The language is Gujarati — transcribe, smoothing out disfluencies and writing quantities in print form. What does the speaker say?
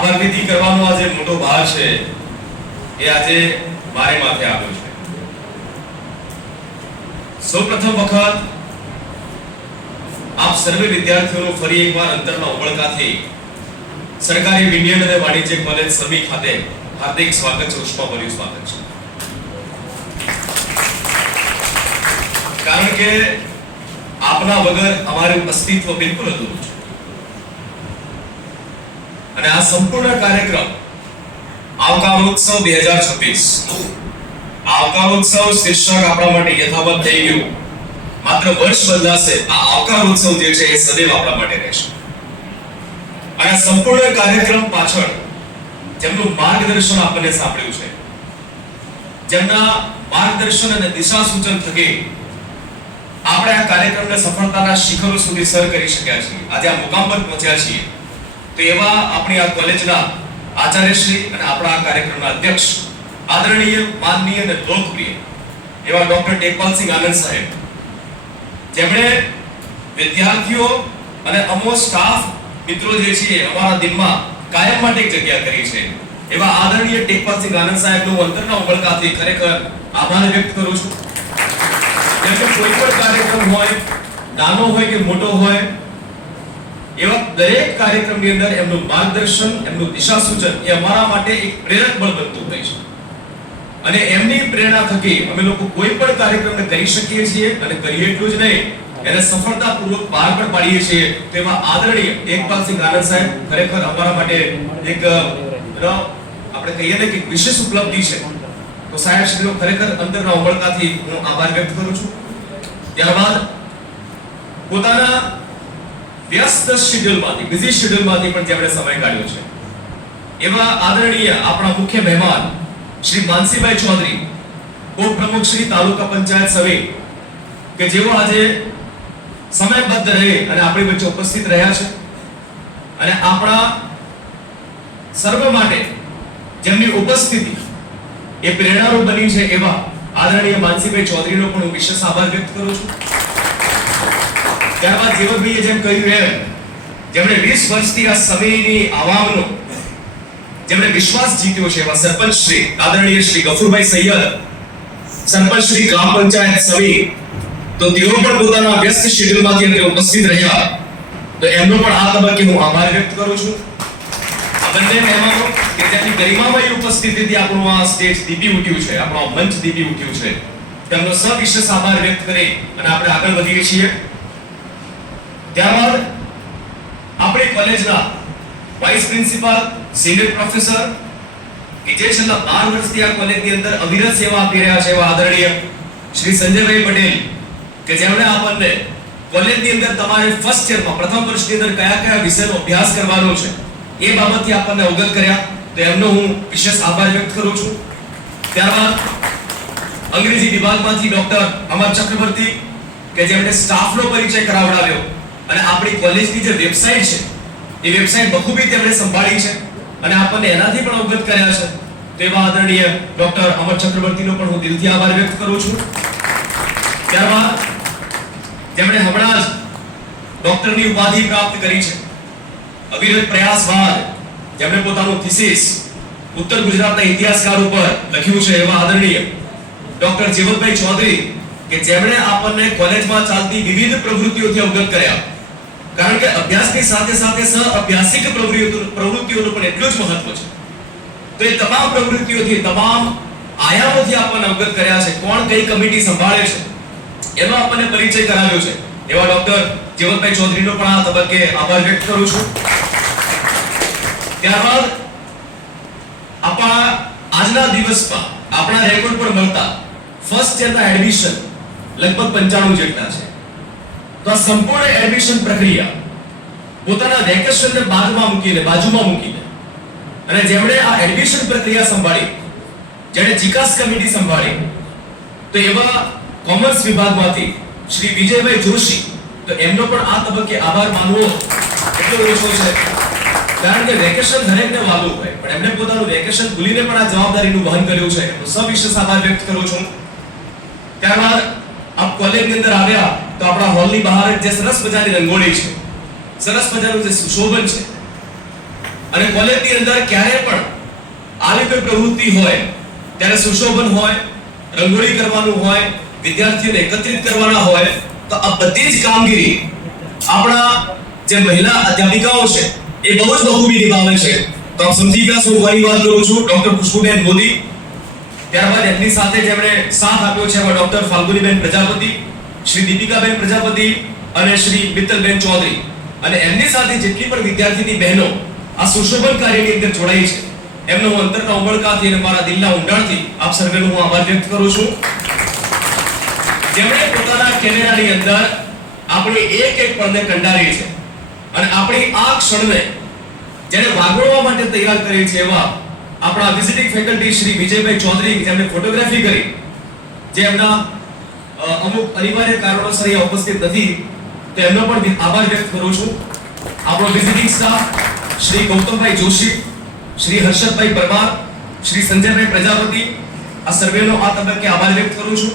આભાર વિધિ કરવાનો આજે મોટો ભાર છે એ આજે મારે માથે આવ્યો છે। સૌપ્રથમ વખત આપ સર્વે વિદ્યાર્થીઓનું ફરી એકવાર અંતરના ઉમળકાથી સરકારી વિજ્ઞાન અને વાણિજ્ય કોલેજ સમી ખાતે હાર્દિક સ્વાગત છે, ઉષ્માભર્યું સ્વાગત છે। કારણ કે આપના વગર અમારું અસ્તિત્વ બિલકુલ અધૂરું છે અને આ સંપૂર્ણ કાર્યક્રમ આવકારોત્સવ 2026 આવકારોત્સવ શીર્ષક આપણા માટે યથાવત થઈ ગયું। માત્ર વર્ષ બદલાશે, આ આવકારોત્સવ જે છે એ સદૈવ આપણા માટે રહેશે। અને સંપૂર્ણ કાર્યક્રમ પાછળ જેમનું માર્ગદર્શન આપણને સાંભળ્યું છે, જેમના માર્ગદર્શન અને દિશા સૂચન થકી આપણે આ કાર્યક્રમને સફળતાના શિખરો સુધી સર કરી શક્યા છીએ, આજે આ મુકામ પર પહોંચ્યા છીએ। તો એવા આપણી આ કોલેજના આચાર્યશ્રી અને આપણા આ કાર્યક્રમના અધ્યક્ષ આદરણીય, માનનીય અને લોકપ્રિય એવા ડોક્ટર ટેકપાલસિંહ આનંદ સાહેબ, જેમણે વિદ્યાર્થીઓ અને અમો સ્ટાફ મિત્રો જે છે અમારા દિલમાં કાયમ માટે એક જગ્યા કરી છે, એવા આદરણીય ટેકપાલસિંહ આનંદ સાહેબનો અંતરના ઉમળકાથી ખરેખર આભાર વ્યક્ત કરું છું। જેમ કે કોઈ પણ કાર્યક્રમ હોય, નાનો હોય કે મોટો હોય, એવા દરેક કાર્યક્રમની અંદર એમનું માર્ગદર્શન, એમનું દિશા સૂચન એ અમારા માટે એક પ્રેરક બળ બનતું હોય છે અને એમની પ્રેરણા થકી અમે લોકો કોઈ પણ કાર્યક્રમને કરી શકીએ છીએ અને કરીએ એટલું જ નહીં, એને સફળતાપૂર્વક પાર પણ પાડીએ છીએ। તેવા આદરણીય ટેકપાલસિંહ આનંદ સાહેબ ખરેખર અમારા માટે એક આપણે કહીએ ને કે વિશેષ ઉપલબ્ધિ છે। તો સાહેબ શ્રીનો ખરેખર અંતરના ઉમળકાથી હું આભાર વ્યક્ત કરું છું। ત્યારબાદ પોતાના વ્યસ્ત શેડ્યુલમાંથી, બિઝી શેડ્યુલમાંથી પણ જેમણે સમય કાઢ્યો છે, એવા આદરણીય આપણા મુખ્ય મહેમાન શ્રી માનસીભાઈ ચૌધરી, ઉપપ્રમુખ શ્રી તાલુકા પંચાયત સમી, કે જેઓ આજે સમયબદ્ધ રહે અને આપણી વચ્ચે ઉપસ્થિત રહ્યા છે અને આપણા સર્વ માટે જેમની ઉપસ્થિતિ એ પ્રેરણારૂપ બની છે, એવા આદરણીય માનસીભાઈ ચૌધરીનો પણ હું વિશેષ આભાર વ્યક્ત કરું છું। ત્યારબાદ જીવનભાઈએ જેમ કહ્યું એમ, જેમણે 20 વર્ષથી આ સમીની આવામનો જેમણે વિશ્વાસ જીત્યો છે, એવા સરપંચ શ્રી આદરણીય શ્રી ગફુરભાઈ સૈયદ, સરપંચ શ્રી ગ્રામ પંચાયત સમી, તો તેઓ પણ પોતાના વ્યસ્ત શેડ્યુલમાંથી અંદર ઉપસ્થિત રહ્યા, તો એમનો પણ આ તબક્કે હું આભાર વ્યક્ત કરું છું। આ બંને મહેમાનો કે જેની ગરિમામય ઉપસ્થિતિથી આપણું આ સ્ટેજ દીપી ઉઠ્યું છે, આપણો મંચ દીપી ઉઠ્યું છે, તેમનો સવિશેષ આભાર વ્યક્ત કરી અને આપણે આગળ વધીએ છીએ। ત્યારબાદ આપણી કોલેજના વાઇસ પ્રિન્સિપાલ, સિનિયર પ્રોફેસર કે જે છેલ્લા 12 વર્ષથી આ કોલેજની અંદર અવિરત સેવા આપી રહ્યા છે, એવા આદરણીય શ્રી સંજયભાઈ પટેલ, કે જેમણે આપણને કોલેજની અંદર તમારે ફર્સ્ટ યરમાં, પ્રથમ વર્ષની અંદર કયા કયા વિષયનો અભ્યાસ કરવાનો છે એ બાબતથી આપણને અવગત કર્યા, તો એમનો હું વિશેષ આભાર વ્યક્ત કરું છું। ત્યારબાદ અંગ્રેજી વિભાગમાંથી ડોક્ટર અમર ચક્રવર્તી, કે જેમણે સ્ટાફનો પરિચય કરાવડાવ્યો અને આપણી કોલેજની જે વેબસાઇટ છે એ વેબસાઇટ બખૂબી તેમણે સંભાળી છે અને આપણને એનાથી પણ અવગત કર્યા છે, તેવા આદરણીય ડોક્ટર અમર ચક્રવર્તીનો પણ હું દિલથી આભાર વ્યક્ત કરું છું। ત્યારબાદ જેમણે હમણાં જ ડોક્ટરની ઉપાધિ પ્રાપ્ત કરી છે, અવિરત પ્રયાસ બાદ જેમણે પોતાનું થીસીસ ઉત્તર ગુજરાતના ઇતિહાસકાર ઉપર લખ્યું છે, એવા આદરણીય ડોક્ટર જીવનભાઈ ચૌધરી, કે જેમણે આપણને કોલેજમાં ચાલતી વિવિધ પ્રવૃત્તિઓથી અવગત કર્યા, કારણ કે અભ્યાસની સાથે સાથે સહ અભ્યાસિક પ્રવૃત્તિઓનું પણ એટલું જ મહત્વ છે। તો એ તમામ પ્રવૃત્તિઓથી, તમામ આયામોથી આપણને અવગત કર્યા છે, કોણ કઈ કમિટી સંભાળે છે એનો આપણને પરિચય કરાવ્યો છે, એવા ડોક્ટર જીવનભાઈ ચૌધરીનો પણ આ તબક્કે આભાર વ્યક્ત કરું છું। ત્યારબાદ આપણા આજના દિવસમાં આપણા રેકોર્ડ પર મળતા ફર્સ્ટ યરના એડમિશન લગભગ 95 જેટલા છે। તો આ સંપૂર્ણ એડમિશન પ્રક્રિયા પોતાના વેકેશનને બાજુમાં મૂકીને અને જેમણે આ એડમિશન પ્રક્રિયા સંભાળી, જેણે જીકાસ કમિટી સંભાળી, તો એવા કોમર્સ વિભાગમાંથી શ્રી વિજયભાઈ જોશી, તો એમનો પણ આ તબક્કે આભાર માનવો એટલો ઓછો છે, કારણ કે વેકેશન દરેકને વાલું હોય, પણ એમણે પોતાનું વેકેશન ભૂલીને પણ આ જવાબદારીનું વહન કર્યું છે, તો સવિશેષ આભાર વ્યક્ત કરું છું। ત્યારબાદ આપ કોલેજની અંદર આવ્યા તો આપણા હોલની બહાર જે સરસ મજાની રંગોળી છે, સરસ મજાનું જે સુશોભન છે, અને કોલેજની અંદર ક્યારે પણ આવી કોઈ પ્રવૃત્તિ હોય ત્યારે સુશોભન હોય, રંગોળી કરવાનું હોય, વિદ્યાર્થીઓને એકત્રિત કરવાના હોય, તો આ બધી જ કામગીરી આપણા જે મહિલા અધ્યાપિકાઓ છે એ બહુ જ બખૂબી નિભાવે છે. તો આપ સમજી ગયા છો કોની વાત કરું છું? ડોક્ટર ખુશ્બુબેન મોદી. ત્યારબાદ એમની સાથે જેમણે સાથ આપ્યો છે એવા ડોક્ટર ફાલ્ગુનીબેન પ્રજાપતિ, શ્રી દીપિકાબેન પ્રજાપતિ અને શ્રી મિત્તલબેન ચૌધરી. અને એમની સાથે જેટલી પણ વિદ્યાર્થીની બહેનો આ સુશોભન કાર્યની અંદર જોડાઈ છે એમનો હું અંતરના ઉમળકાથી અને મારા દિલના ઊંડાણથી આપ સર્વેનો હું આભાર વ્યક્ત કરું છું, જેમણે પોતાના કેમેરાની અંદર આપણી એક એક પળને કંડારી છે અને આપણી આ ક્ષણને જેને વાગોળવા માટે તૈયાર કરી છે એવા આપણા વિઝિટિંગ ફેકલ્ટી શ્રી વિજયભાઈ ચૌધરી, જેમણે ફોટોગ્રાફી કરી, જે એમના અમુક અનિવાર્ય કારણોસર અહીંયા ઉપસ્થિત નથી, તો એમનો પણ આભાર વ્યક્ત કરું છું. આપણો વિઝિટિંગ સ્ટાફ શ્રી ગૌતમભાઈ જોશી, શ્રી હર્ષદભાઈ પરમાર, શ્રી સંજયભાઈ પ્રજાપતિ, આ સર્વેનો આ તબક્કે આભાર વ્યક્ત કરું છું.